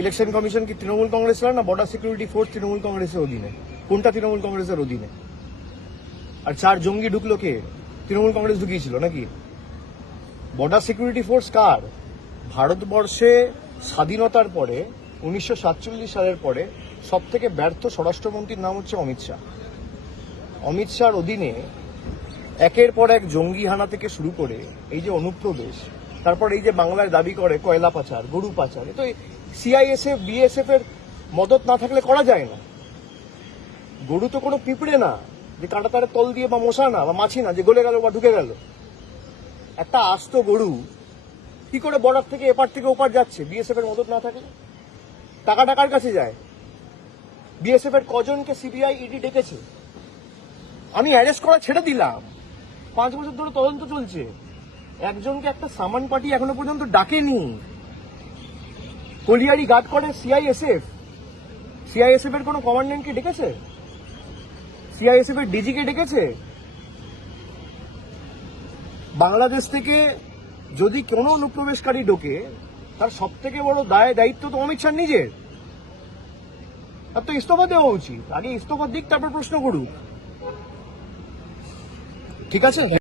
Election commission কি তৃণমূল কংগ্রেস না border security force Trinamool কংগ্রেসের অধীনে? কোনটা তৃণমূল কংগ্রেসের অধীনে? আর 4 জঙ্গি ঢুকলো কে? তৃণমূল কংগ্রেস ঢুকিয়েছিল নাকি? বর্ডার সিকিউরিটি ফোর্স কার? ভারতবর্ষে স্বাধীনতার পরে 1947 সালের পরে সব থেকে ব্যর্থ স্বরাষ্ট্রমন্ত্রীর নাম হচ্ছে অমিত শাহ। অমিত শাহর অধীনে একের পর এক জঙ্গি হানা থেকে শুরু করে এই যে অনুপ্রবেশ, তারপর এই যে বাংলায় দাবি করে কয়লা পাচার, গরু পাচার, তো সিআইএসএফ বিএসএফ এর মদত না থাকলে করা যায় না। গরু তো কোনো পিঁপড়ে না যে কাঁটা তারে তল দিয়ে, বা মশা না বা মাছি না যে গলে গেল বা ঢুকে গেল। একটা আস্ত গরু কি করে বর্ডার থেকে এপার থেকে ওপার যাচ্ছে বিএসএফ এর মদত না থাকলে? টাকা টাকার কাছে যায়। বিএসএফ এর কজনকে সিবিআই ইডি ডেকেছে? আমি অ্যারেস্ট করা ছেড়ে দিলাম, 5 বছর ধরে তদন্ত চলছে, একজনকে একটা সামান পার্টি এখনো পর্যন্ত ডাকেনি। কলিয়ারি গার্ড করে সিআইএসএফ। সিআইএসএফ এর কোনো কমান্ডেন্টকে ডেকেছে? সিআইএসএফ এর ডিজিকে ডেকেছে? বাংলাদেশ থেকে যদি কোনো অনুপ্রবেশকারী ঢোকে, তার সব থেকে বড় দায়িত্ব তো অমিত শাহ নিজের। তার তো ইস্তফা দেওয়া উচিত। আগে ইস্তফা দিক, তারপর প্রশ্ন করুক। ঠিক আছে।